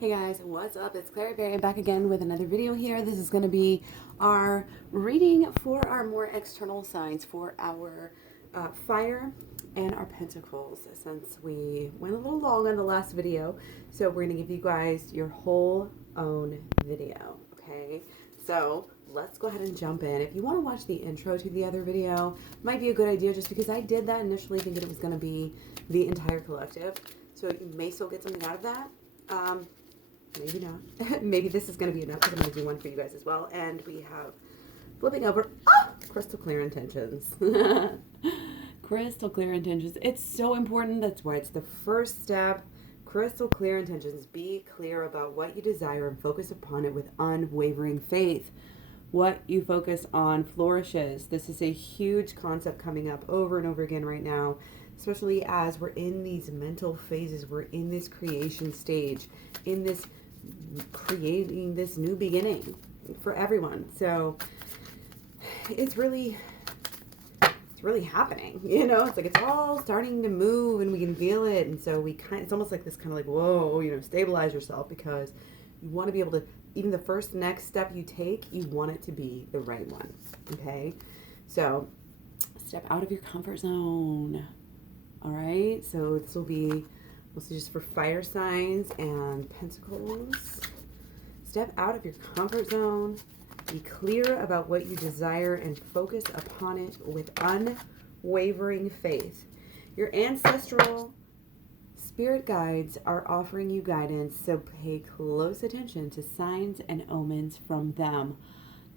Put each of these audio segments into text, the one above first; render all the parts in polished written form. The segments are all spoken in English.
Hey guys, what's up? It's Claire Berry back again with another video here. This is going to be our reading for our more external signs for our fire and our pentacles, since we went a little long on the last video. So we're going to give you guys your whole own video, okay? So let's go ahead and jump in. If you want to watch the intro to the other video, might be a good idea, just because I did that initially thinking it was going to be the entire collective. So you may still get something out of that. Maybe not. Maybe this is going to be enough, because I'm going to do one for you guys as well. And we have flipping over. Crystal clear intentions. Crystal clear intentions. It's so important. That's why it's the first step. Crystal clear intentions. Be clear about what you desire and focus upon it with unwavering faith. What you focus on flourishes. This is a huge concept coming up over and over again right now, especially as we're in these mental phases. We're in this creation stage, in this creating this new beginning for everyone. So it's really happening, it's like it's all starting to move and we can feel it. And so it's almost like this kind of like, whoa, stabilize yourself, because you want to be able to, even the first next step you take, you want it to be the right one. Okay, so step out of your comfort zone. All right, so this will be mostly just for fire signs and pentacles. Step out of your comfort zone. Be clear about what you desire and focus upon it with unwavering faith. Your ancestral spirit guides are offering you guidance, so pay close attention to signs and omens from them.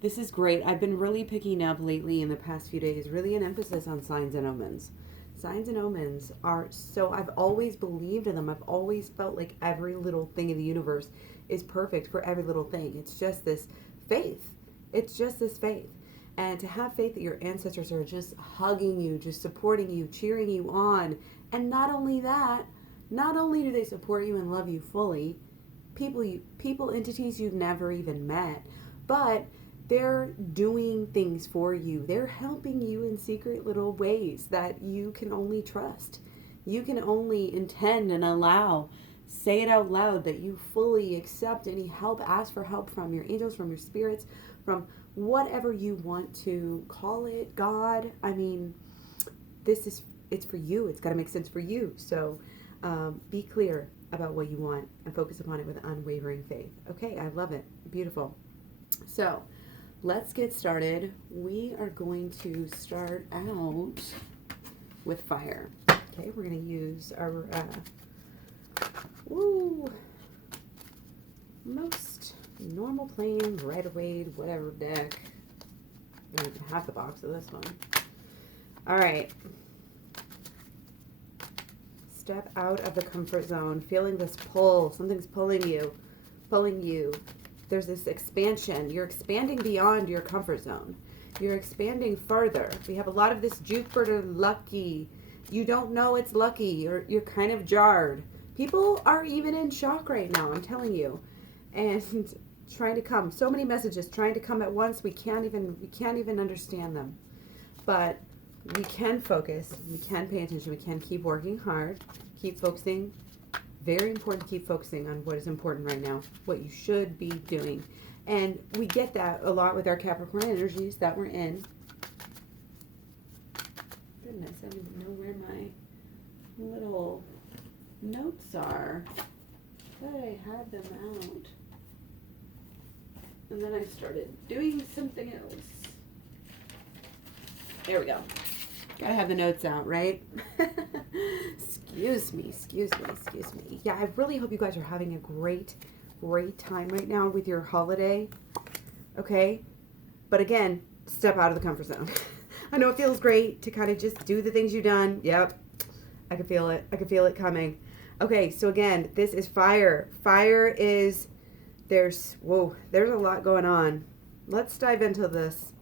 This is great. I've been really picking up lately in the past few days, really an emphasis on signs and omens. Signs and omens are so, I've always believed in them. I've always felt like every little thing in the universe is perfect for every little thing. It's just this faith. It's just this faith. And to have faith that your ancestors are just hugging you, just supporting you, cheering you on. And not only that, not only do they support you and love you fully, people, entities you've never even met, but they're doing things for you. They're helping you in secret little ways that you can only trust. You can only intend and allow. Say it out loud that you fully accept any help. Ask for help from your angels, from your spirits, from whatever you want to call it. God, I mean, it's for you. It's got to make sense for you. So be clear about what you want and focus upon it with unwavering faith. Okay, I love it. Beautiful. So let's get started. We are going to start out with fire. Okay, we're going to use our most normal, plain, Rider-Waite, whatever deck. Not even half the box of this one. All right. Step out of the comfort zone, feeling this pull. Something's pulling you. There's this expansion. You're expanding beyond your comfort zone. You're expanding further. We have a lot of this Jupiter lucky. You don't know it's lucky. You're kind of jarred. People are even in shock right now, I'm telling you. And trying to come. So many messages trying to come at once. We can't even understand them. But we can focus. We can pay attention. We can keep working hard. Keep focusing. Very important to keep focusing on what is important right now, what you should be doing. And we get that a lot with our Capricorn energies that we're in. Goodness, I don't even know where my little notes are. I thought I had them out. And then I started doing something else. There we go. Gotta have the notes out, right? Excuse me. Yeah, I really hope you guys are having a great time right now with your holiday. Okay? But again, step out of the comfort zone. I know it feels great to kind of just do the things you've done. Yep. I can feel it. I can feel it coming. Okay, so again, this is fire. Fire is, there's a lot going on. Let's dive into this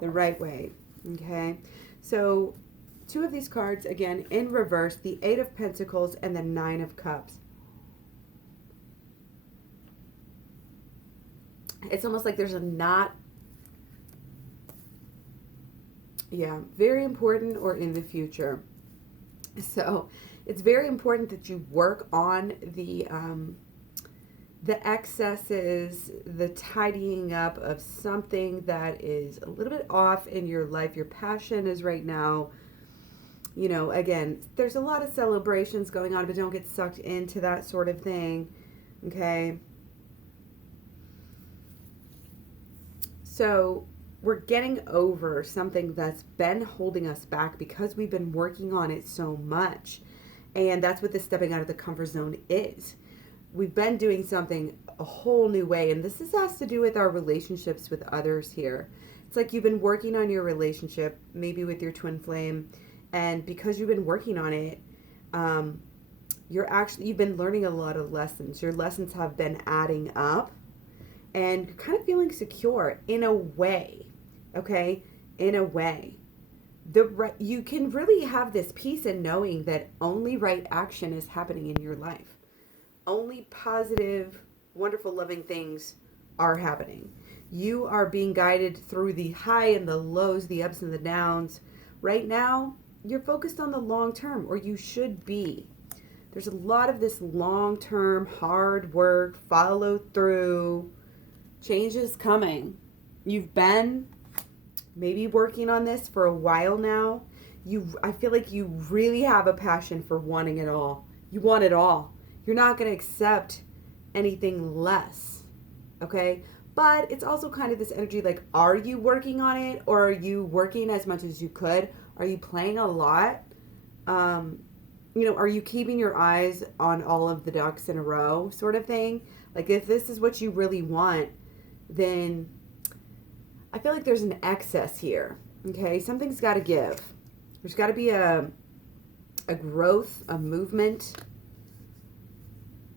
the right way. Okay? So, two of these cards, again, in reverse, the Eight of Pentacles and the Nine of Cups. It's almost like there's a knot. Yeah, very important or in the future. So, it's very important that you work on the the excesses, the tidying up of something that is a little bit off in your life. Your passion is right now, again, there's a lot of celebrations going on, but don't get sucked into that sort of thing. Okay. So we're getting over something that's been holding us back because we've been working on it so much. And that's what this stepping out of the comfort zone is. We've been doing something a whole new way. And this has to do with our relationships with others here. It's like you've been working on your relationship, maybe with your twin flame. And because you've been working on it, you've been learning a lot of lessons. Your lessons have been adding up. And you're kind of feeling secure in a way. Okay, in a way, you can really have this peace in knowing that only right action is happening in your life. Only positive, wonderful, loving things are happening. You are being guided through the high and the lows, the ups and the downs. Right now, you're focused on the long term, or you should be. There's a lot of this long term, hard work, follow through. Change is coming. You've been maybe working on this for a while now. I feel like you really have a passion for wanting it all. You want it all. You're not going to accept anything less. Okay? But it's also kind of this energy like, are you working on it, or are you working as much as you could? Are you playing a lot? Are you keeping your eyes on all of the ducks in a row sort of thing? Like, if this is what you really want, then I feel like there's an excess here. Okay, something's got to give. There's got to be a growth, a movement,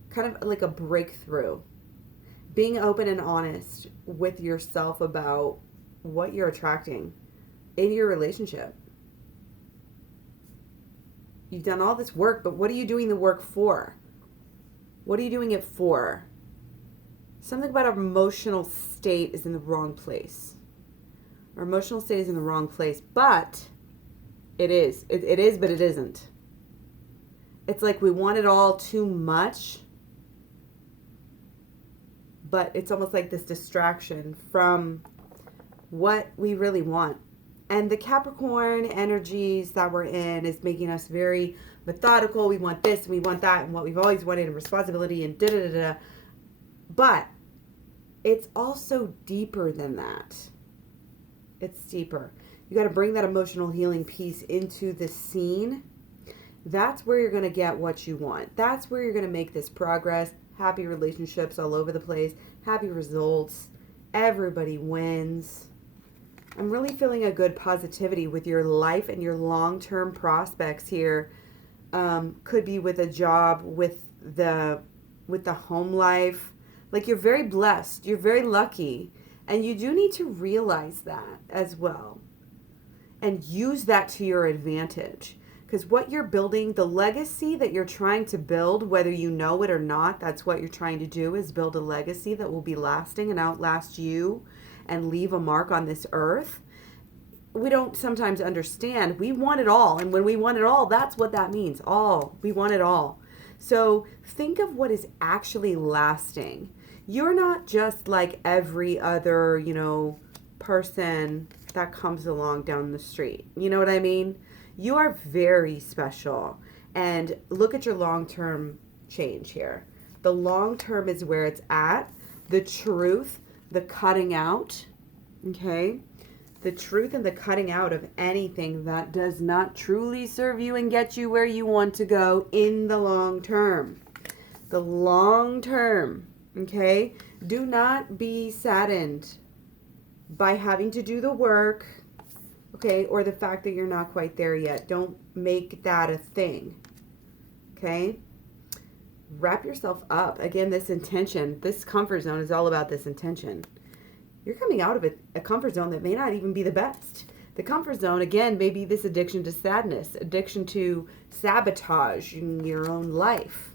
kind of like a breakthrough. Being open and honest with yourself about what you're attracting in your relationship. You've done all this work, but what are you doing the work for? What are you doing it for? Something about our emotional state is in the wrong place. Our emotional state is in the wrong place, but it is. It is, but it isn't. It's like we want it all too much, but it's almost like this distraction from what we really want. And the Capricorn energies that we're in is making us very methodical. We want this and we want that and what we've always wanted and responsibility and da-da-da-da. But it's also deeper than that. It's deeper. You got to bring that emotional healing piece into the scene. That's where you're going to get what you want. That's where you're going to make this progress. Happy relationships all over the place. Happy results. Everybody wins. I'm really feeling a good positivity with your life and your long-term prospects here. Could be with a job, with the home life. Like, you're very blessed. You're very lucky. And you do need to realize that as well. And use that to your advantage. Because what you're building, the legacy that you're trying to build, whether you know it or not, that's what you're trying to do, is build a legacy that will be lasting and outlast you and leave a mark on this earth. We don't sometimes understand. We want it all. And when we want it all, that's what that means. All. We want it all. So think of what is actually lasting. You're not just like every other, person that comes along down the street. You know what I mean? You are very special. And look at your long-term change here. The long-term is where it's at. The truth, the cutting out, okay? The truth and the cutting out of anything that does not truly serve you and get you where you want to go in the long term. The long term, okay? Do not be saddened by having to do the work, okay, or the fact that you're not quite there yet. Don't make that a thing, okay? Wrap yourself up. Again, this intention, this comfort zone is all about this intention. You're coming out of a comfort zone that may not even be the best. The comfort zone, again, may be this addiction to sadness, addiction to sabotage in your own life.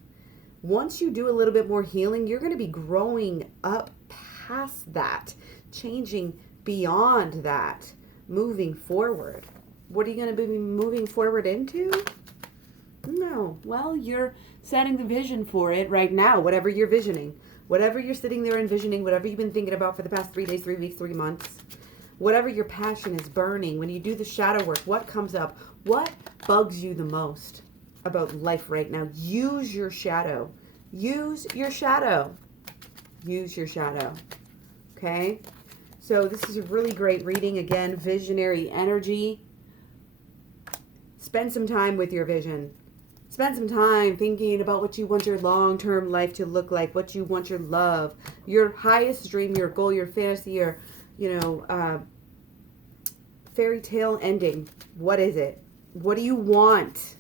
Once you do a little bit more healing, you're going to be growing up past that, changing beyond that, moving forward. What are you going to be moving forward into? No. Well, you're setting the vision for it right now, whatever you're visioning. Whatever you're sitting there envisioning, whatever you've been thinking about for the past 3 days, 3 weeks, 3 months, whatever your passion is burning, when you do the shadow work, what comes up? What bugs you the most about life right now? Use your shadow. Use your shadow. Use your shadow. Okay? So this is a really great reading. Again, visionary energy. Spend some time with your vision. Spend some time thinking about what you want your long-term life to look like, what you want your love, your highest dream, your goal, your fantasy, your, fairy tale ending. What is it? What do you want?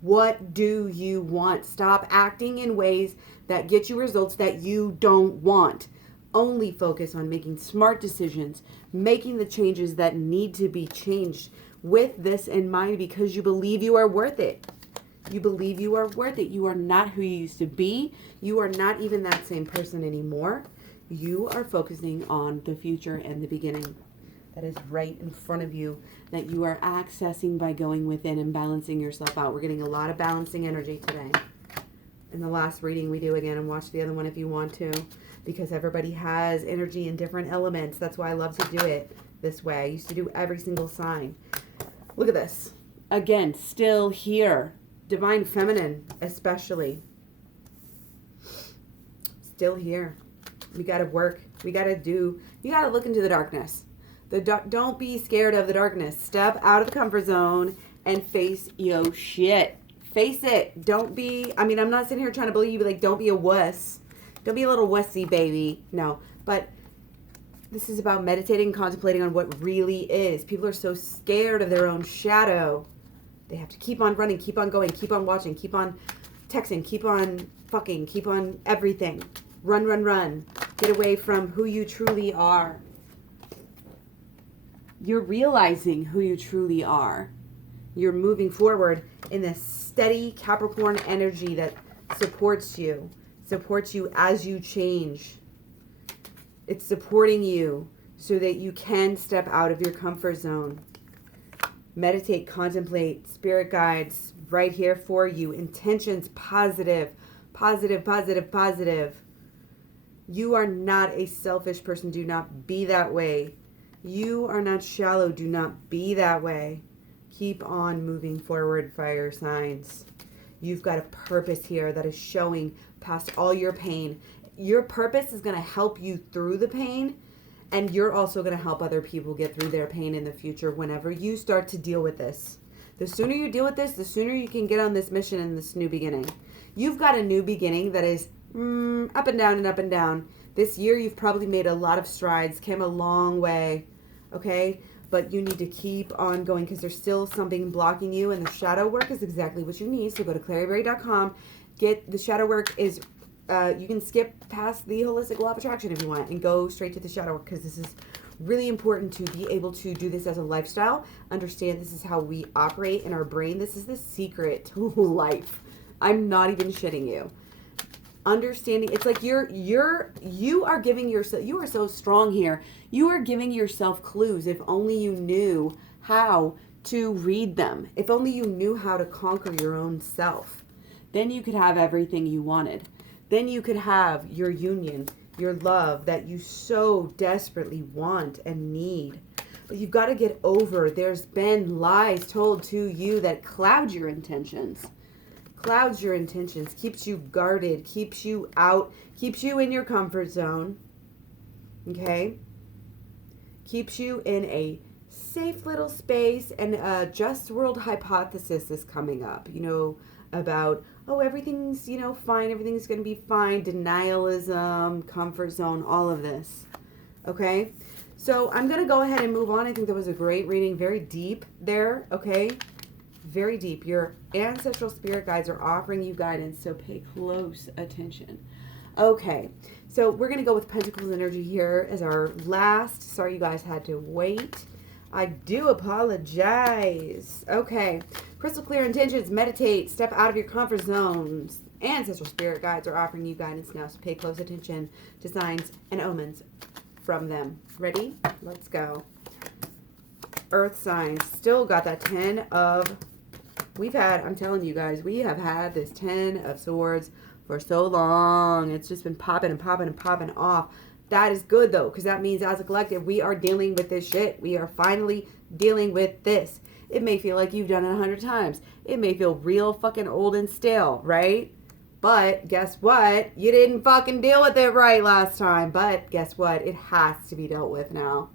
What do you want? Stop acting in ways that get you results that you don't want. Only focus on making smart decisions, making the changes that need to be changed with this in mind because you believe you are worth it. You believe you are worth it. You are not who you used to be. You are not even that same person anymore. You are focusing on the future and the beginning that is right in front of you, that you are accessing by going within and balancing yourself out. We're getting a lot of balancing energy today. In the last reading we do again, and watch the other one if you want to, because everybody has energy in different elements. That's why I love to do it this way. I used to do every single sign. Look at this. Again, still here. Divine Feminine, especially. Still here. We got to work. We got to do. You got to look into the darkness. Don't be scared of the darkness. Step out of the comfort zone and face your shit. Face it. Don't be. I'm not sitting here trying to bully you. Like, don't be a wuss. Don't be a little wussy baby. No. But this is about meditating, contemplating on what really is. People are so scared of their own shadow. They have to keep on running, keep on going, keep on watching, keep on texting, keep on fucking, keep on everything. Run, run, run. Get away from who you truly are. You're realizing who you truly are. You're moving forward in this steady Capricorn energy that supports you as you change. It's supporting you so that you can step out of your comfort zone. Meditate, contemplate, spirit guides right here for you. Intentions, positive, positive, positive, positive. You are not a selfish person. Do not be that way. You are not shallow. Do not be that way. Keep on moving forward, fire signs. You've got a purpose here that is showing past all your pain. Your purpose is going to help you through the pain. And you're also going to help other people get through their pain in the future whenever you start to deal with this. The sooner you deal with this, the sooner you can get on this mission and this new beginning. You've got a new beginning that is up and down and up and down. This year you've probably made a lot of strides, came a long way, okay? But you need to keep on going because there's still something blocking you, and the shadow work is exactly what you need. So go to claryberry.com. Get the shadow work is... you can skip past the holistic law of attraction if you want and go straight to the shadow work because this is really important to be able to do this as a lifestyle. Understand this is how we operate in our brain. This is the secret to life. I'm not even shitting you. Understanding, it's like you are giving yourself, you are so strong here. You are giving yourself clues if only you knew how to read them. If only you knew how to conquer your own self. Then you could have everything you wanted. Then you could have your union, your love that you so desperately want and need. But you've got to get over, there's been lies told to you that cloud your intentions. Clouds your intentions, keeps you guarded, keeps you out, keeps you in your comfort zone. Okay? Keeps you in a safe little space, and a just world hypothesis is coming up, about, oh, everything's, fine, everything's going to be fine, denialism, comfort zone, all of this. Okay? So I'm going to go ahead and move on. I think that was a great reading, very deep there, okay? Very deep. Your ancestral spirit guides are offering you guidance, so pay close attention. Okay, so we're going to go with Pentacles energy here as our last. Sorry you guys had to wait. I do apologize. Okay, crystal clear intentions, meditate, step out of your comfort zones. Ancestral spirit guides are offering you guidance now, so pay close attention to signs and omens from them. Ready? Let's go. Earth signs, still got that 10 of I'm telling you guys, we have had this 10 of Swords for so long. It's just been popping and popping and popping off. That is good though, because that means as a collective, we are dealing with this shit. We are finally dealing with this. It may feel like you've done it 100 times. It may feel real fucking old and stale, right? But guess what? You didn't fucking deal with it right last time. But guess what? It has to be dealt with now.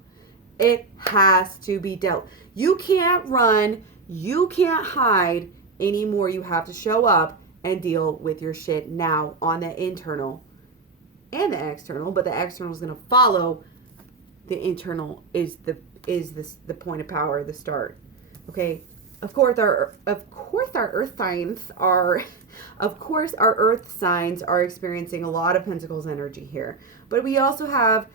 It has to be dealt. You can't run. You can't hide anymore. You have to show up and deal with your shit now on the internal and the external. But the external is going to follow. The internal is the point of power, the start. Okay. Of course, our earth signs are, our earth signs are experiencing a lot of Pentacles energy here. But we also have,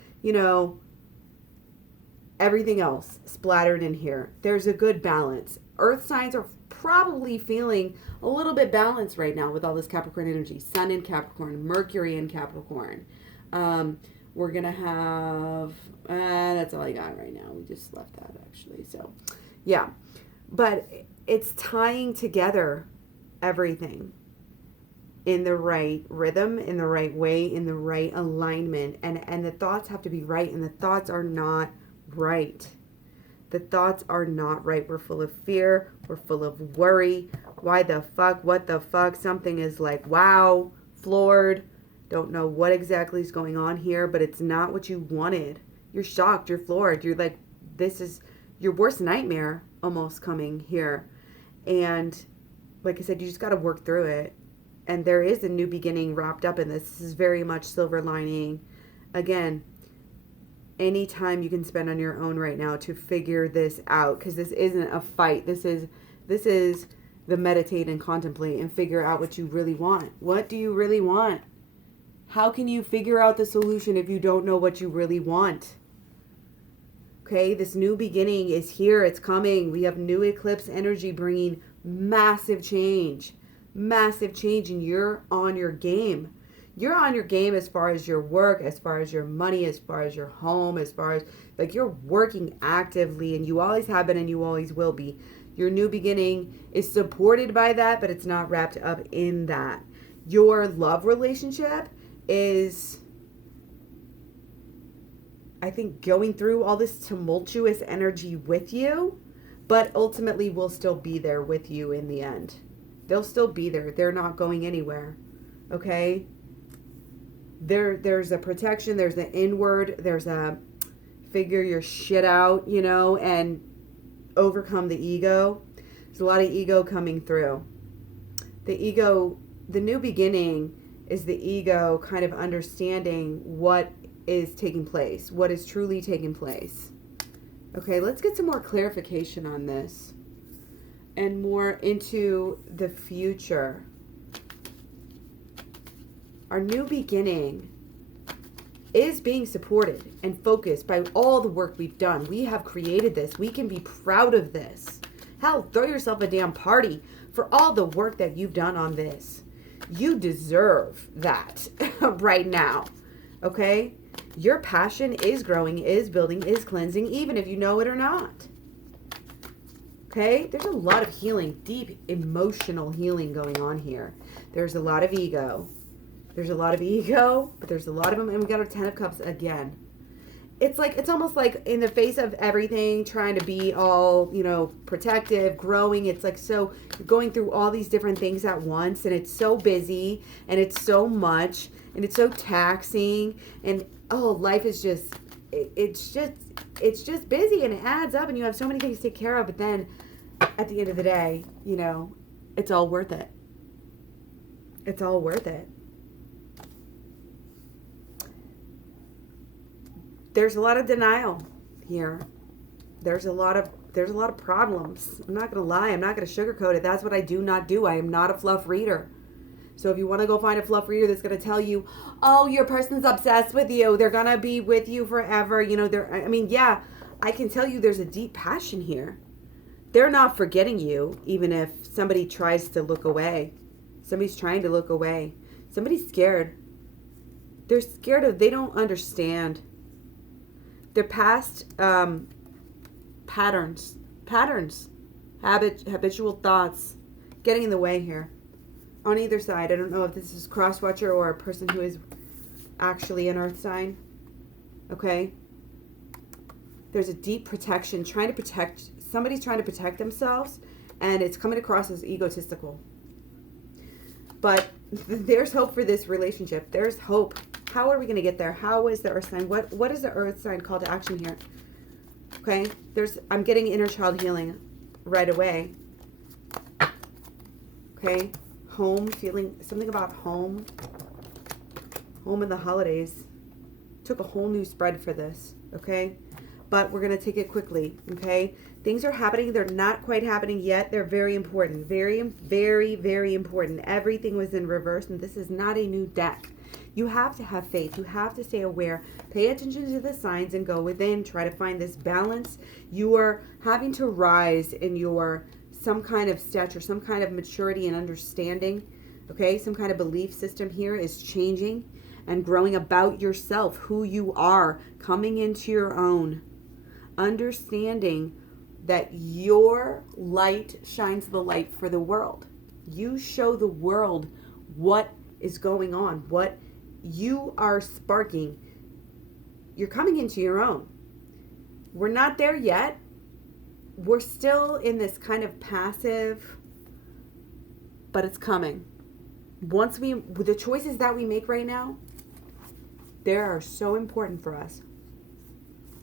everything else splattered in here. There's a good balance. Earth signs are probably feeling a little bit balanced right now with all this Capricorn energy. Sun in Capricorn, Mercury in Capricorn. We're going to have, that's all I got right now. We just left that actually. So, yeah. But it's tying together everything in the right rhythm, in the right way, in the right alignment. And the thoughts have to be right. And the thoughts are not right. The thoughts are not right. We're full of fear. We're full of worry. Why the fuck? What the fuck? Something is like, wow, floored. Don't know what exactly is going on here, but it's not what you wanted. You're shocked. You're floored. You're like, this is your worst nightmare almost coming here. And like I said, you just got to work through it. And there is a new beginning wrapped up in this. This is very much silver lining. Again, any time you can spend on your own right now to figure this out, because this isn't a fight. This is the meditate and contemplate and figure out what you really want. What do you really want? How can you figure out the solution if you don't know what you really want? Okay, this new beginning is here. It's coming. We have new eclipse energy bringing massive change. Massive change, and you're on your game. You're on your game as far as your work, as far as your money, as far as your home, as far as, like, you're working actively, and you always have been and you always will be. Your new beginning is supported by that, but it's not wrapped up in that. Your love relationship is, I think, going through all this tumultuous energy with you, but ultimately will still be there with you in the end. They'll still be there. They're not going anywhere. Okay? There's a protection. There's an inward. There's a figure your shit out, and overcome the ego. There's a lot of ego coming through. The ego, the new beginning is the ego kind of understanding what is taking place, what is truly taking place. Okay, let's get some more clarification on this and more into the future. Our new beginning is being supported and focused by all the work we've done. We have created this. We can be proud of this. Hell, throw yourself a damn party for all the work that you've done on this. You deserve that right now. Okay? Your passion is growing, is building, is cleansing, even if you know it or not. Okay? There's a lot of healing, deep emotional healing going on here. There's a lot of ego. There's a lot of ego, but there's a lot of them. And we got our 10 of Cups again. It's almost like in the face of everything, trying to be all, protective, growing. It's like, so you're going through all these different things at once, and it's so busy, and it's so much, and it's so taxing, and life is just, it's just busy, and it adds up, and you have so many things to take care of. But then at the end of the day, it's all worth it. It's all worth it. There's a lot of denial here. There's a lot of problems. I'm not going to lie. I'm not going to sugarcoat it. That's what I do not do. I am not a fluff reader. So if you want to go find a fluff reader that's going to tell you, oh, your person's obsessed with you, they're going to be with you forever. Yeah, I can tell you there's a deep passion here. They're not forgetting you, even if somebody tries to look away. Somebody's trying to look away. Somebody's scared. They're scared they don't understand. Their past patterns, habitual thoughts, getting in the way here. On either side. I don't know if this is cross-watcher or a person who is actually an earth sign. Okay? There's a deep protection. Somebody's trying to protect themselves, and it's coming across as egotistical. But there's hope for this relationship. There's hope. How are we going to get there? How is the earth sign? What is the earth sign call to action here? Okay? I'm getting inner child healing right away. Okay? Home, feeling something about home. Home in the holidays. Took a whole new spread for this. Okay? But we're going to take it quickly. Okay? Things are happening. They're not quite happening yet. They're very important. Very, very, very important. Everything was in reverse, and this is not a new deck. You have to have faith. You have to stay aware. Pay attention to the signs and go within. Try to find this balance. You are having to rise in your some kind of stature, some kind of maturity and understanding. Okay? Some kind of belief system here is changing and growing about yourself, who you are, coming into your own. Understanding that your light shines the light for the world. You show the world what is going on, what you are sparking. You're coming into your own. We're not there yet. We're still in this kind of passive, but it's coming. The choices that we make right now, they are so important for us.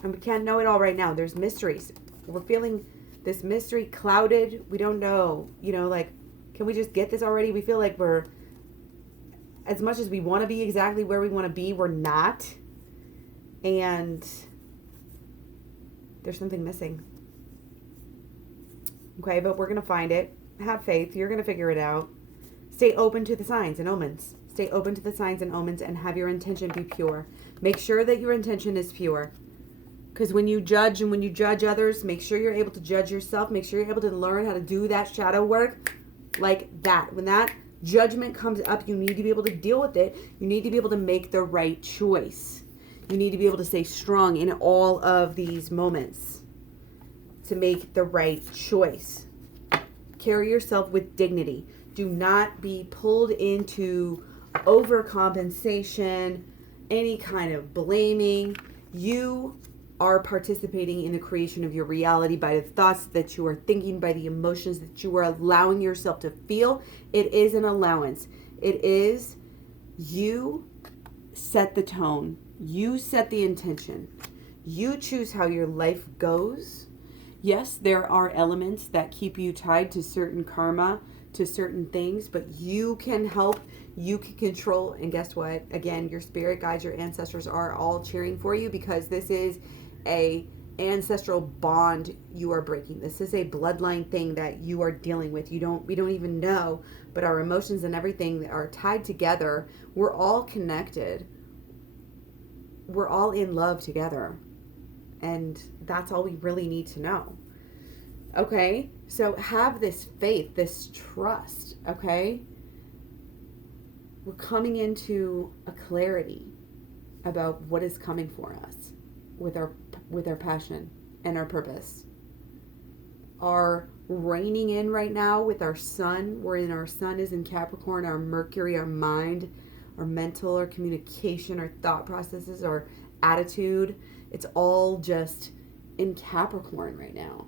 And we can't know it all right now. There's mysteries. We're feeling this mystery clouded. We don't know, can we just get this already? We feel like we're, as much as we want to be exactly where we want to be, we're not. And there's something missing. Okay, but we're going to find it. Have faith. You're going to figure it out. Stay open to the signs and omens. Stay open to the signs and omens and have your intention be pure. Make sure that your intention is pure. Because when you judge and when you judge others, make sure you're able to judge yourself. Make sure you're able to learn how to do that shadow work like that. When that judgment comes up, you need to be able to deal with it. You need to be able to make the right choice. You need to be able to stay strong in all of these moments to make the right choice. Carry yourself with dignity. Do not be pulled into overcompensation, any kind of blaming. You are participating in the creation of your reality by the thoughts that you are thinking, by the emotions that you are allowing yourself to feel. It is an allowance. It is you set the tone. You set the intention. You choose how your life goes. Yes, there are elements that keep you tied to certain karma, to certain things, but you can help, you can control, and guess what? Again, your spirit guides, your ancestors are all cheering for you because this is a ancestral bond you are breaking. This is a bloodline thing that you are dealing with. We don't even know, but our emotions and everything are tied together. We're all connected. We're all in love together. And that's all we really need to know. Okay? So have this faith, this trust, okay? We're coming into a clarity about what is coming for us with our passion and our purpose. Our reining in right now with our sun, wherein our sun is in Capricorn, our Mercury, our mind, our mental, our communication, our thought processes, our attitude, it's all just in Capricorn right now.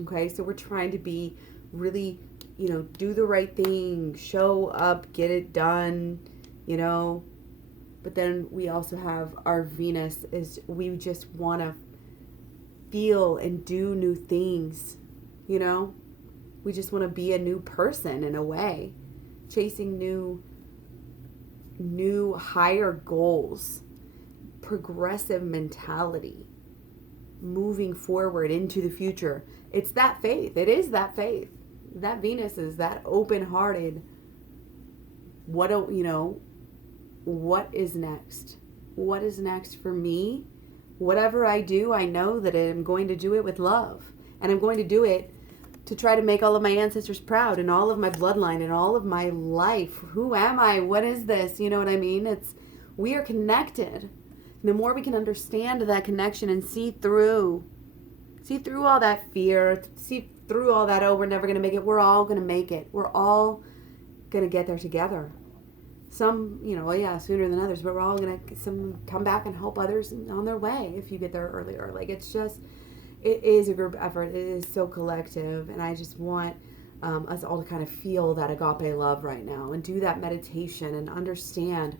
Okay, so we're trying to be really, do the right thing, show up, get it done, But then we also have our Venus is we just want to feel and do new things, We just want to be a new person in a way, chasing new higher goals, progressive mentality, moving forward into the future. It's that faith. It is that faith. That Venus is that open-hearted. What is next? What is next for me? Whatever I do, I know that I'm going to do it with love. And I'm going to do it to try to make all of my ancestors proud and all of my bloodline and all of my life. Who am I? What is this? You know what I mean? We are connected. The more we can understand that connection and see through all that fear, see through all that, oh, we're never going to make it. We're all going to make it. We're all going to get there together. Some, sooner than others, but we're all going to come back and help others on their way if you get there earlier. Like, it is a group effort. It is so collective. And I just want us all to kind of feel that agape love right now and do that meditation and understand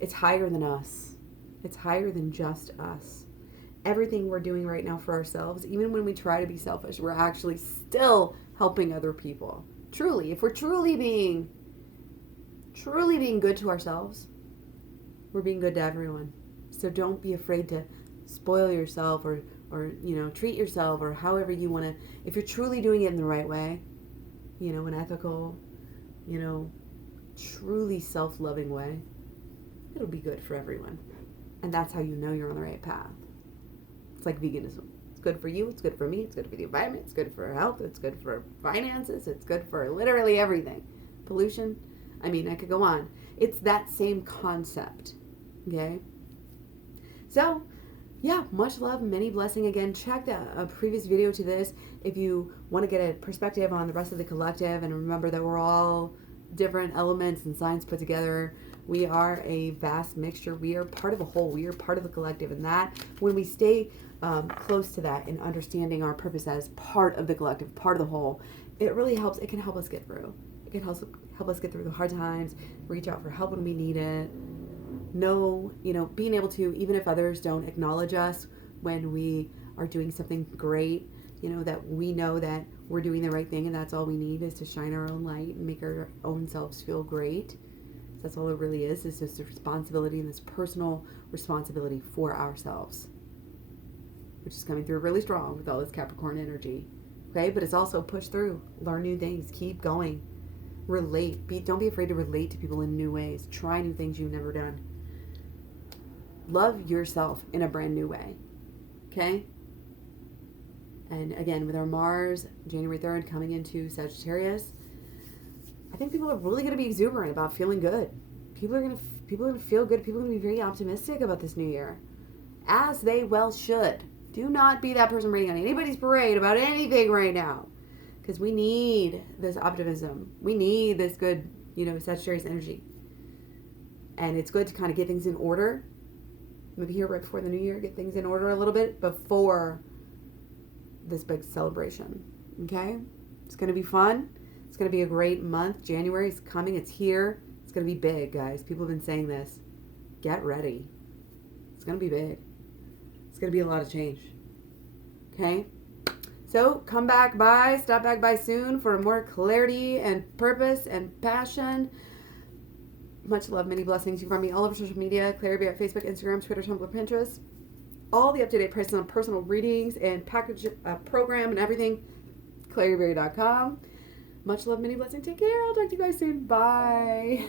it's higher than us. It's higher than just us. Everything we're doing right now for ourselves, even when we try to be selfish, we're actually still helping other people. Truly, if we're truly being good to ourselves, we're being good to everyone. So don't be afraid to spoil yourself or treat yourself or however you want to. If you're truly doing it in the right way, an ethical, truly self-loving way, it'll be good for everyone. And that's how you know you're on the right path. It's like veganism. It's good for you. It's good for me. It's good for the environment. It's good for health. It's good for finances. It's good for literally everything. Pollution. I mean, I could go on. It's that same concept. Okay? So, yeah, much love, many blessing. Again, check a previous video to this if you want to get a perspective on the rest of the collective, and remember that we're all different elements and signs put together. We are a vast mixture. We are part of a whole. We are part of the collective, and that when we stay close to that and understanding our purpose as part of the collective, part of the whole, it really helps. It can help us get through. It can help us get through the hard times, reach out for help when we need it. Being able to, even if others don't acknowledge us when we are doing something great, that we know that we're doing the right thing, and that's all we need is to shine our own light and make our own selves feel great. That's all it really is. It's just a responsibility, and this personal responsibility for ourselves, which is coming through really strong with all this Capricorn energy. Okay, but it's also push through, learn new things, keep going, relate. Don't be afraid to relate to people in new ways. Try new things you've never done. Love yourself in a brand new way. Okay? And again, with our Mars, January 3rd, coming into Sagittarius, I think people are really going to be exuberant about feeling good. People are going to feel good. People are going to be very optimistic about this new year, as they well should. Do not be that person raining on anybody's parade about anything right now, because we need this optimism. We need this good, Sagittarius energy. And it's good to kind of get things in order. Maybe here right before the new year, get things in order a little bit before this big celebration. Okay? It's going to be fun. It's going to be a great month. January is coming. It's here. It's going to be big, guys. People have been saying this. Get ready. It's going to be big. It's going to be a lot of change. Okay? So come back by. Stop back by soon for more clarity and purpose and passion. Much love, many blessings. You can find me all over social media. Clary Bear at Facebook, Instagram, Twitter, Tumblr, Pinterest. All the up-to-date prices on personal readings and package program and everything. ClaryBerry.com. Much love, many blessings. Take care. I'll talk to you guys soon. Bye.